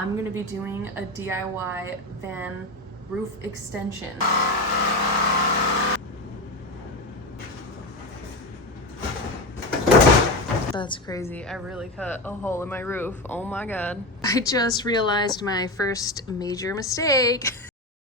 I'm gonna be doing a DIY van roof extension. That's crazy. I really cut a hole in my roof. Oh my god. I just realized my first major mistake.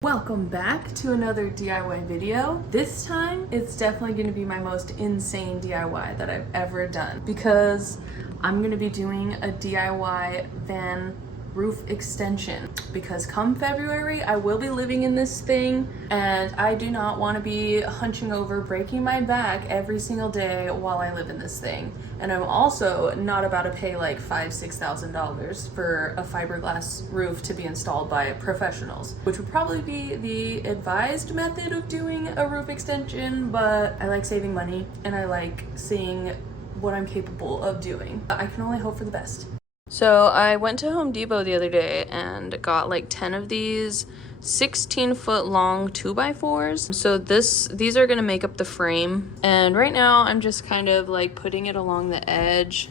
Welcome back to another DIY video. This time, it's definitely going to be my most insane DIY that I've ever done because I'm going to be doing a DIY van roof extension because come February, I will be living in this thing and I do not want to be hunching over, breaking my back every single day while I live in this thing. And I'm also not about to pay like $5,000-$6,000 for a fiberglass roof to be installed by professionals, which would probably be the advised method of doing a roof extension, but I like saving money and I like seeing what I'm capable of doing. I can only hope for the best. So I went to Home Depot the other day and got like 10 of these 16-foot long 2x4s. So these are gonna make up the frame. And right now I'm just kind of like putting it along the edge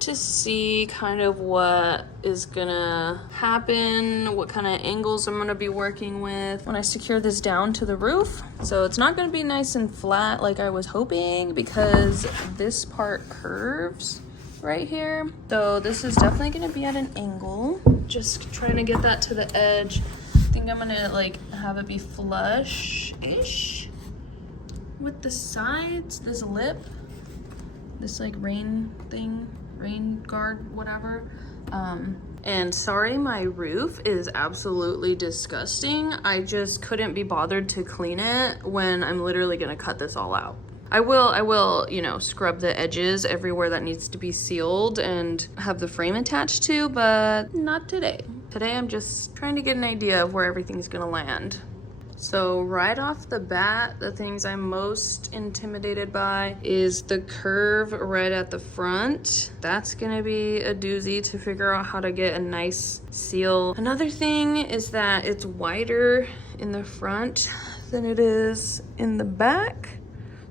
to see kind of what is gonna happen, what kind of angles I'm gonna be working with when I secure this down to the roof. So it's not gonna be nice and flat like I was hoping because this part curves right here. So this is definitely gonna be at an angle. Just trying to get that to the edge. I think I'm gonna like have it be flush-ish with the sides, this lip, this like rain thing, rain guard, whatever. And sorry, my roof is absolutely disgusting. I just couldn't be bothered to clean it when I'm literally gonna cut this all out. I will, you know, scrub the edges everywhere that needs to be sealed and have the frame attached to, but not today. Today I'm just trying to get an idea of where everything's gonna land. So right off the bat, the things I'm most intimidated by is the curve right at the front. That's gonna be a doozy to figure out how to get a nice seal. Another thing is that it's wider in the front than it is in the back.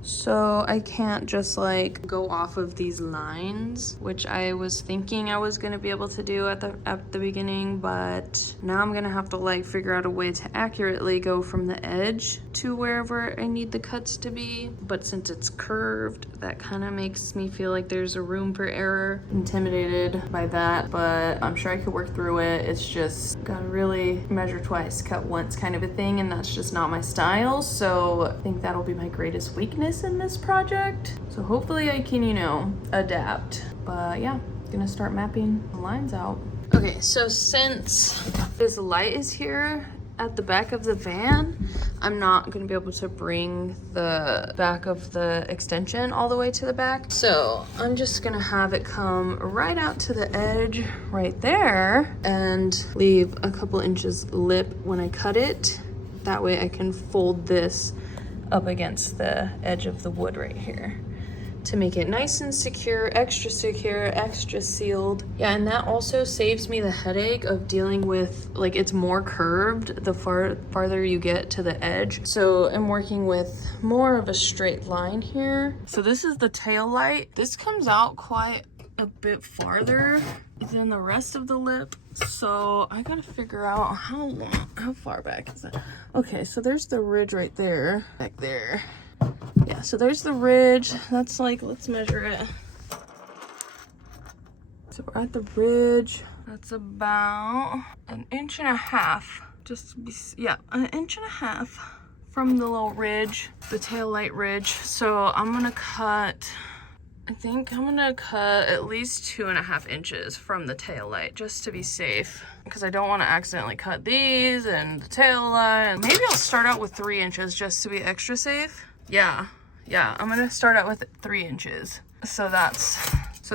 So I can't just like go off of these lines, which I was thinking I was gonna be able to do at the beginning, but now I'm gonna have to like figure out a way to accurately go from the edge to wherever I need the cuts to be. But since it's curved, that kind of makes me feel like there's a room for error. Intimidated by that, but I'm sure I could work through it. It's just gotta really measure twice, cut once kind of a thing, and that's just not my style. So I think that'll be my greatest weakness in this project. So hopefully I can, you know, adapt. But yeah, gonna start mapping the lines out. Okay, so since this light is here at the back of the van, I'm not gonna be able to bring the back of the extension all the way to the back. So I'm just gonna have it come right out to the edge right there and leave a couple inches lip when I cut it. That way I can fold this up against the edge of the wood right here to make it nice and secure, extra sealed. Yeah, and that also saves me the headache of dealing with, like, it's more curved the farther you get to the edge. So I'm working with more of a straight line here. So this is the tail light. This comes out quite a bit farther than the rest of the lip. So I gotta figure out how far back is that? Okay, so there's the ridge right there, back there. Yeah, so there's the ridge. That's like, let's measure it. So we're at the ridge. That's about 1.5 inches. Just to be, yeah, 1.5 inches from the little ridge, the tail light ridge. So I'm gonna cut, I think I'm gonna cut at least 2.5 inches from the tail light just to be safe, because I don't want to accidentally cut these and the tail light. Maybe I'll start out with 3 inches just to be extra safe. Yeah, I'm gonna start out with 3 inches. So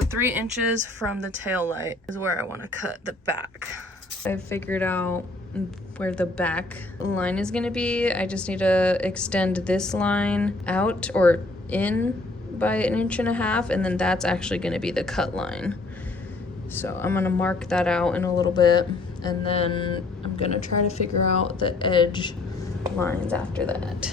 3 inches from the tail light is where I want to cut the back. I've figured out where the back line is gonna be. I just need to extend this line out or in by 1.5 inches, and then that's actually going to be the cut line. So I'm going to mark that out in a little bit, and then I'm going to try to figure out the edge lines after that.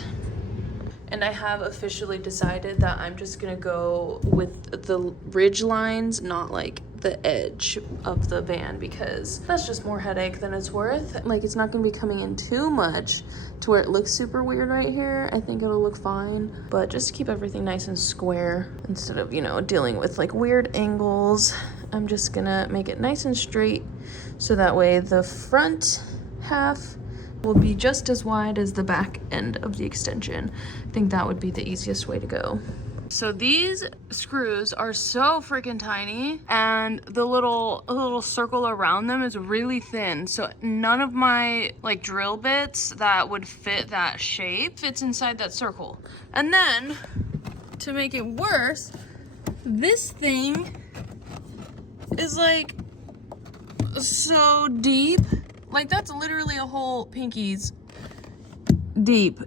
And I have officially decided that I'm just going to go with the ridge lines, not like the edge of the van because that's just more headache than it's worth. Like, it's not gonna be coming in too much to where it looks super weird right here. I think it'll look fine, but just to keep everything nice and square instead of, you know, dealing with like weird angles, I'm just gonna make it nice and straight so that way the front half will be just as wide as the back end of the extension. I think that would be the easiest way to go. So these screws are so freaking tiny, and the little circle around them is really thin. So none of my like drill bits that would fit that shape fits inside that circle. And then to make it worse, this thing is like so deep. Like, that's literally a whole pinky's deep,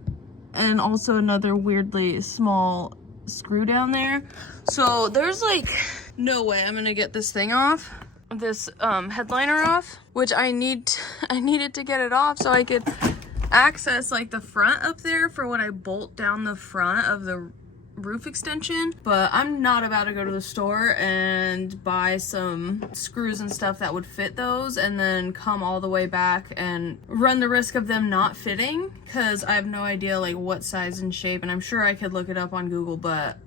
and also another weirdly small screw down there. So there's like no way I'm gonna get this thing off, this headliner off, which I needed to get it off so I could access like the front up there for when I bolt down the front of the roof extension. But I'm not about to go to the store and buy some screws and stuff that would fit those and then come all the way back and run the risk of them not fitting, because I have no idea like what size and shape, and I'm sure I could look it up on Google, but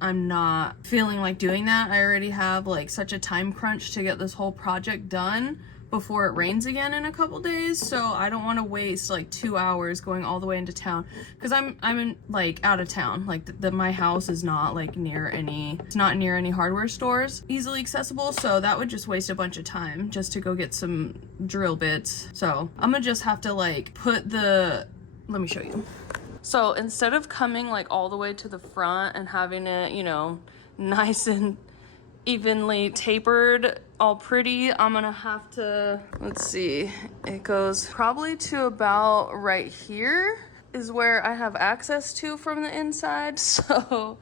I'm not feeling like doing that. I already have like such a time crunch to get this whole project done before it rains again in a couple days, so I don't want to waste like 2 hours going all the way into town, because I'm in like out of town. Like my house is not like near any, it's not near any hardware stores easily accessible, so that would just waste a bunch of time just to go get some drill bits. So I'm gonna just have to like put the, let me show you. So instead of coming like all the way to the front and having it, you know, nice and evenly tapered, all pretty, I'm gonna have to, let's see, it goes probably to about right here is where I have access to from the inside. So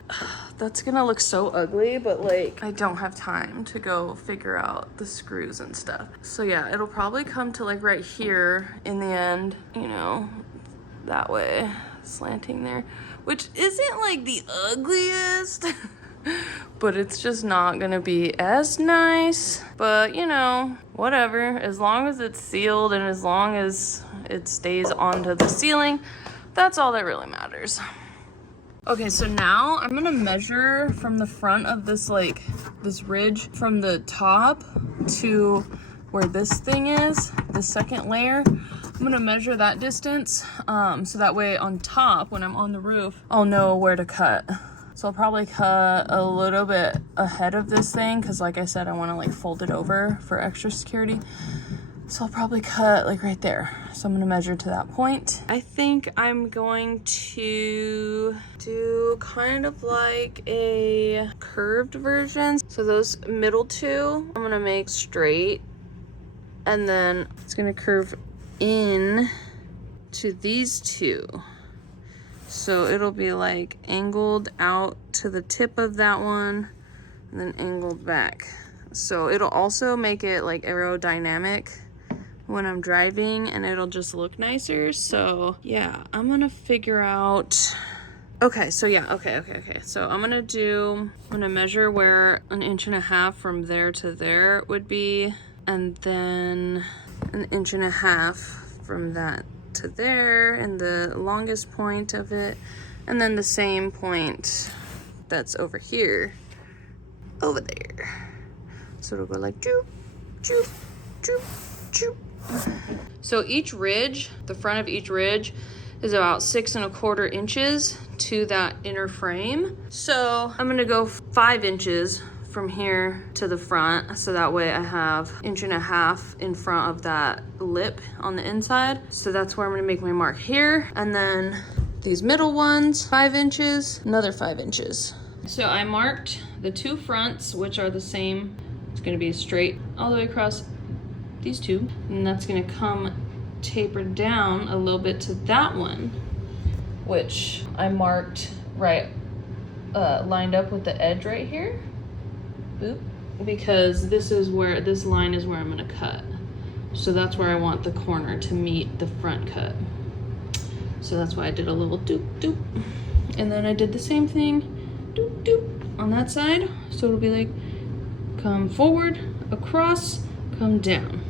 that's gonna look so ugly, but like I don't have time to go figure out the screws and stuff. So yeah, it'll probably come to like right here in the end, you know, that way, slanting there, which isn't like the ugliest but it's just not gonna be as nice. But you know, whatever, as long as it's sealed and as long as it stays onto the ceiling, that's all that really matters. Okay, so now I'm gonna measure from the front of this, like this ridge from the top to where this thing is, the second layer. I'm gonna measure that distance, so that way on top, when I'm on the roof, I'll know where to cut. So I'll probably cut a little bit ahead of this thing, because like I said, I want to like fold it over for extra security. So I'll probably cut like right there. So I'm gonna measure to that point. I think I'm going to do kind of like a curved version. So those middle two, I'm gonna make straight, and then it's gonna curve in to these two. So it'll be like angled out to the tip of that one and then angled back. So it'll also make it like aerodynamic when I'm driving, and it'll just look nicer. So yeah, I'm gonna figure out. Okay, so yeah, okay. So I'm gonna measure where 1.5 inches from there to there would be, and then 1.5 inches from that to there, and the longest point of it, and then the same point that's over here, over there. So it'll go like choop, choop, choop, choop. So each ridge, the front of each ridge is about 6.25 inches to that inner frame. So I'm gonna go 5 inches from here to the front, so that way I have 1.5 inches in front of that lip on the inside. So that's where I'm gonna make my mark here, and then these middle ones, 5 inches, another 5 inches. So I marked the two fronts, which are the same. It's gonna be straight all the way across these two, and that's gonna come tapered down a little bit to that one, which I marked right, lined up with the edge right here. Boop. Because this line is where I'm gonna cut. So that's where I want the corner to meet the front cut. So that's why I did a little doop doop. And then I did the same thing, doop doop, on that side. So it'll be like come forward, across, come down.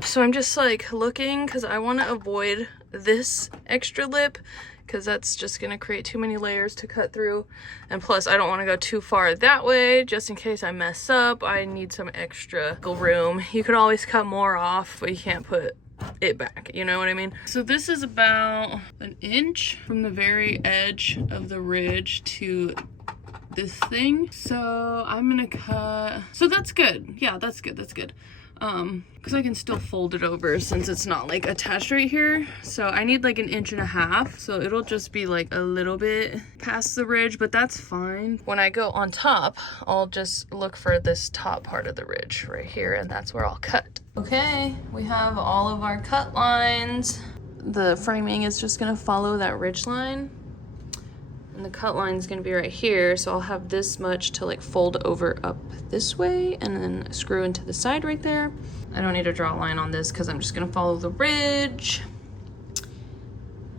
So I'm just like looking because I want to avoid this extra lip because that's just going to create too many layers to cut through. And plus I don't want to go too far that way just in case I mess up. I need some extra room. You could always cut more off, but you can't put it back, you know what I mean? So this is about an inch from the very edge of the ridge to this thing. So I'm gonna cut, so that's good. Yeah, that's good, that's good. Because I can still fold it over since it's not like attached right here. So I need like 1.5 inches. So it'll just be like a little bit past the ridge, but that's fine. When I go on top, I'll just look for this top part of the ridge right here, and that's where I'll cut. Okay, we have all of our cut lines. The framing is just gonna follow that ridge line. And the cut line is going to be right here, so I'll have this much to like fold over up this way and then screw into the side right there. I don't need to draw a line on this because I'm just going to follow the ridge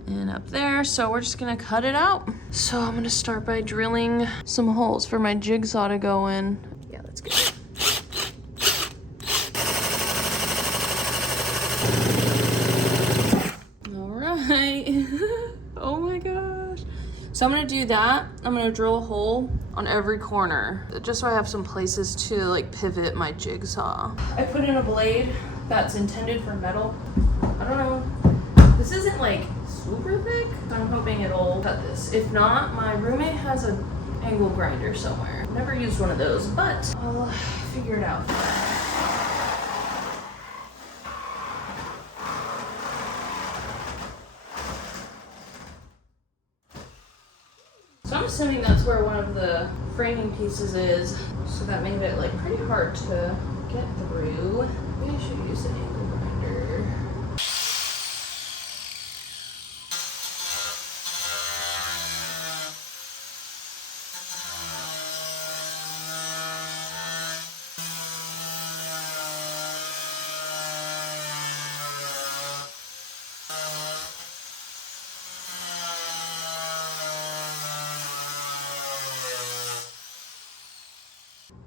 and up there. So we're just going to cut it out. So I'm going to start by drilling some holes for my jigsaw to go in. Yeah, that's good. All right. Oh my gosh. So I'm gonna do that. I'm gonna drill a hole on every corner just so I have some places to like pivot my jigsaw. I put in a blade that's intended for metal. I don't know. This isn't like super thick. So I'm hoping it'll cut this. If not, my roommate has an angle grinder somewhere. Never used one of those, but I'll figure it out. So I'm assuming that's where one of the framing pieces is, so that made it like pretty hard to get through. Maybe I should use an angle grinder.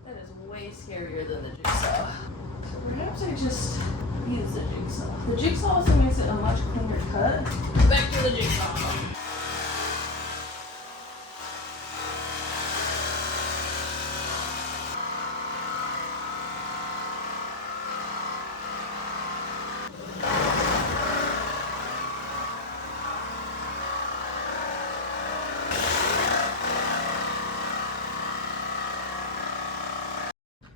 That is way scarier than the jigsaw. So perhaps I just use the jigsaw. The jigsaw also makes it a much cleaner cut. Back to the jigsaw.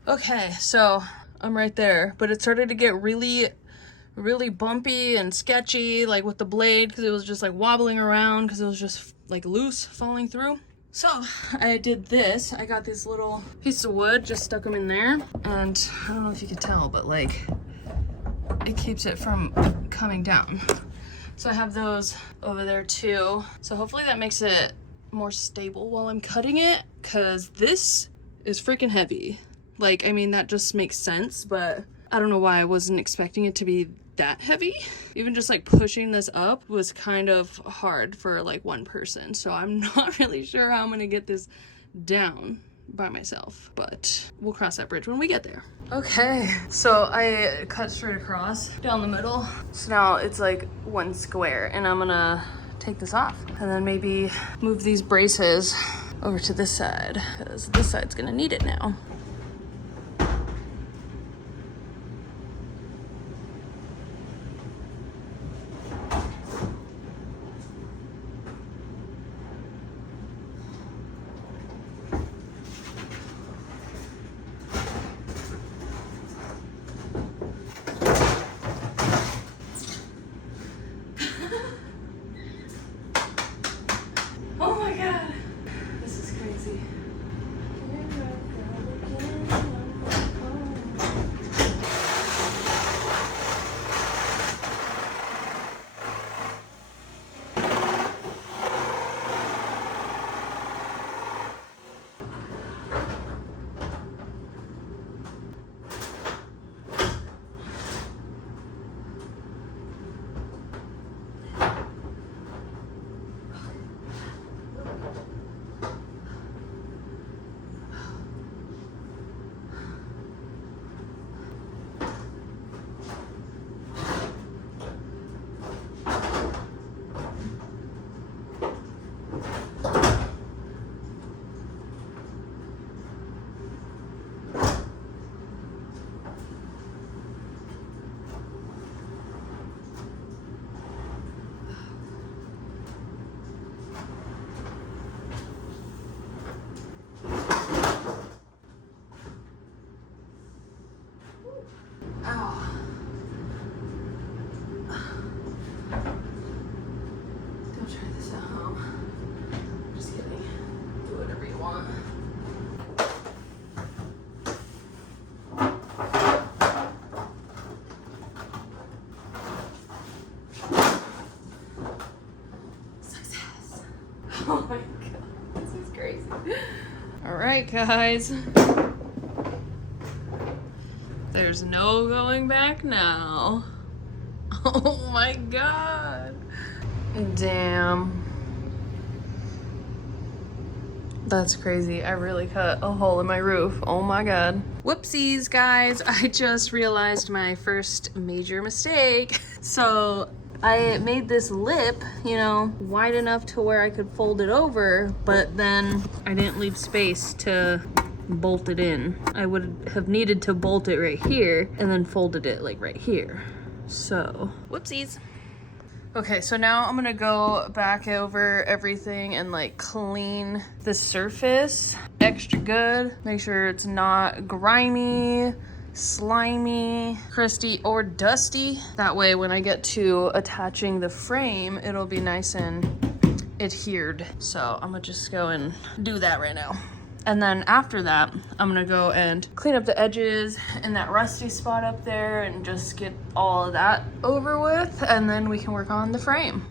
Okay, so I'm right there, but it started to get really bumpy and sketchy, like with the blade, because it was just like wobbling around because it was just like loose falling through. So I did this. I got these little pieces of wood, just stuck them in there, and I don't know if you can tell, but like it keeps it from coming down. So I have those over there too. So hopefully that makes it more stable while I'm cutting it, because this is freaking heavy. Like, I mean, that just makes sense, but I don't know why I wasn't expecting it to be that heavy. Even just like pushing this up was kind of hard for like one person. So I'm not really sure how I'm gonna get this down by myself, but we'll cross that bridge when we get there. Okay, so I cut straight across down the middle. So now it's like one square, and I'm gonna take this off and then maybe move these braces over to this side, because this side's gonna need it now. Oh my god, this is crazy. Oh my god, this is crazy. All right, guys. There's no going back now. Oh my god. Damn. That's crazy. I really cut a hole in my roof. Oh my god. Whoopsies, guys. I just realized my first major mistake. So I made this lip, you know, wide enough to where I could fold it over, but then I didn't leave space to bolt it in. I would have needed to bolt it right here and then folded it like right here. So, whoopsies. Okay, so now I'm gonna go back over everything and like clean the surface extra good. Make sure it's not grimy, slimy, crusty, or dusty. That way when I get to attaching the frame, it'll be nice and adhered. So I'm gonna just go and do that right now. And then after that, I'm gonna go and clean up the edges and that rusty spot up there and just get all of that over with, and then we can work on the frame.